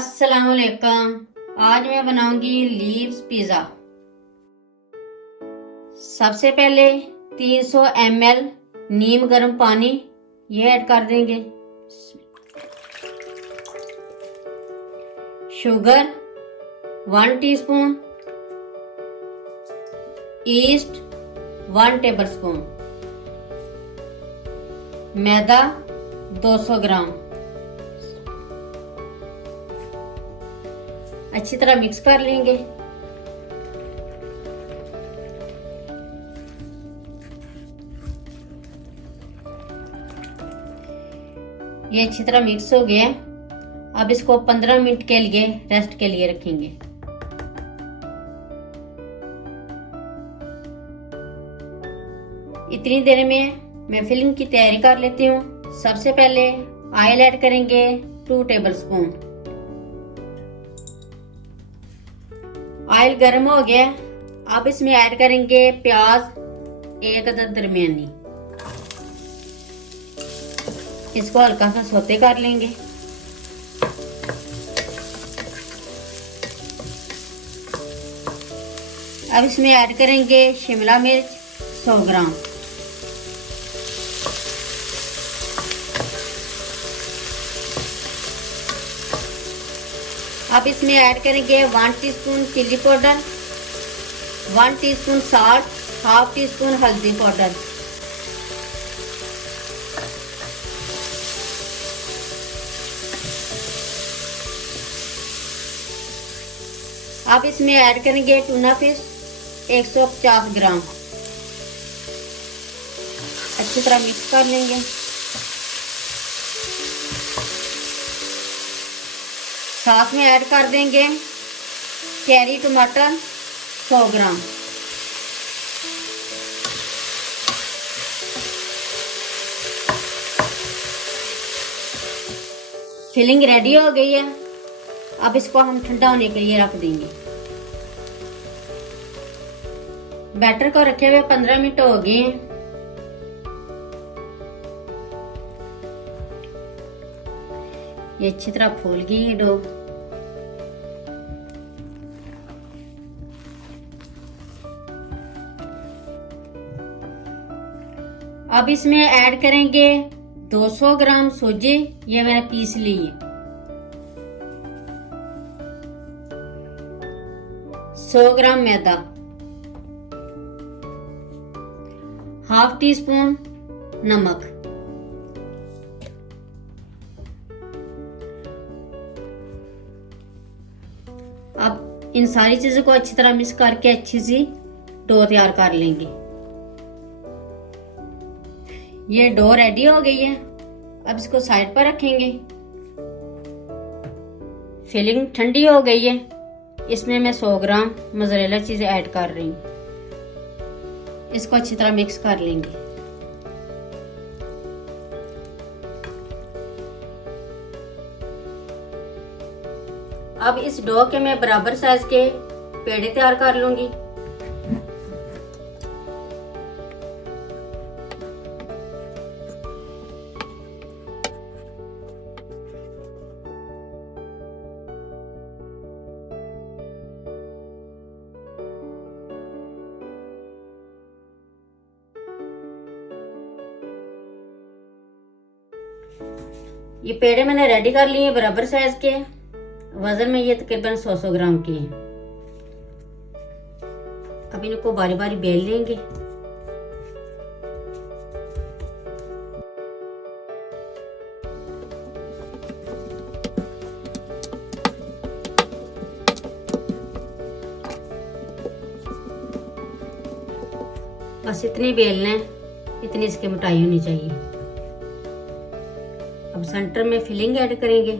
अस्सलामुअलैकुम। आज मैं बनाऊंगी लीव्स पिज़्ज़ा। सबसे पहले 300 ml नीम गर्म पानी ये ऐड कर देंगे। शुगर 1 टीस्पून, ईस्ट 1 टेबलस्पून, मैदा 200 ग्राम। अच्छी तरह मिक्स कर लेंगे। ये अच्छी तरह मिक्स हो गया। अब इसको 15 मिनट के लिए रेस्ट के लिए रखेंगे। इतनी देर में मैं फिलिंग की तैयारी कर लेती हूँ। सबसे पहले ऑयल ऐड करेंगे 2 टेबलस्पून। ऑयल गर्म हो गया। अब इसमें ऐड करेंगे प्याज 1 अदद दरमियानी। इसको हल्का सा सौते कर लेंगे। अब इसमें ऐड करेंगे शिमला मिर्च 100 ग्राम। अब इसमें ऐड करेंगे 1 teaspoon chilli powder, 1 teaspoon salt, half teaspoon हल्दी पाउडर। अब इसमें ऐड करेंगे टूना फिश 150 ग्राम। अच्छी तरह मिक्स कर लेंगे। साथ में ऐड कर देंगे चेरी टमाटर 100 ग्राम। फिलिंग रेडी हो गई है। अब इसको हम ठंडा होने के लिए रख देंगे। बैटर को रखे हुए 15 मिनट हो गए हैं। ये अच्छी तरह फूल गई है डो। अब इसमें ऐड करेंगे 200 ग्राम सूजी, ये मैंने पीस ली है। 100 ग्राम मैदा, हाफ टी स्पून नमक। अब इन सारी चीजों को अच्छी तरह मिक्स करके अच्छी सी डो तैयार कर लेंगे। ये डो रेडी हो गई है। अब इसको साइड पर रखेंगे। फिलिंग ठंडी हो गई है। इसमें मैं 100 ग्राम मोज़रेला चीज ऐड कर रही हूँ। इसको अच्छी तरह मिक्स कर लेंगे। अब इस डो के मैं बराबर साइज के पेड़े तैयार कर लूंगी। ये पेड़े मैंने रेडी कर लिए बराबर साइज के। वजन में ये तकरीबन 100 ग्राम की है। अब इनको बारी बारी बेल लेंगे। बस इतनी बेलना है, इतनी इसकी मोटाई होनी चाहिए। अब सेंटर में फिलिंग ऐड करेंगे।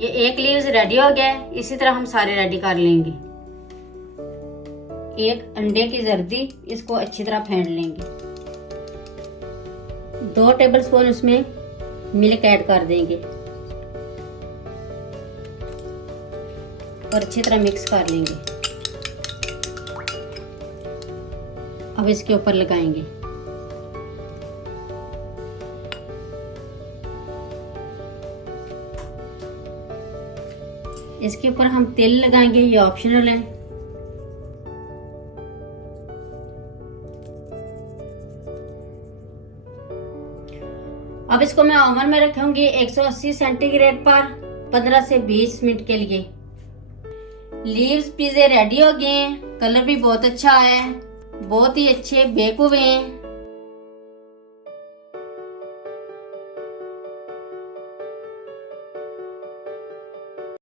ये एक लीव्स रेडी हो गया है। इसी तरह हम सारे रेडी कर लेंगे। एक अंडे की जर्दी, इसको अच्छी तरह फेंट लेंगे। 2 टेबलस्पून उसमें मिल्क ऐड कर देंगे और अच्छी तरह मिक्स कर लेंगे। अब इसके ऊपर लगाएंगे। इसके ऊपर हम तेल लगाएंगे, ये ऑप्शनल है। अब इसको मैं ओवन में रखूंगी 180 सेंटीग्रेड पर 15 से 20 मिनट के लिए। लीव्स पिज़्ज़ा रेडी हो गए हैं। कलर भी बहुत अच्छा आया है, बहुत ही अच्छे बेक हुए हैं।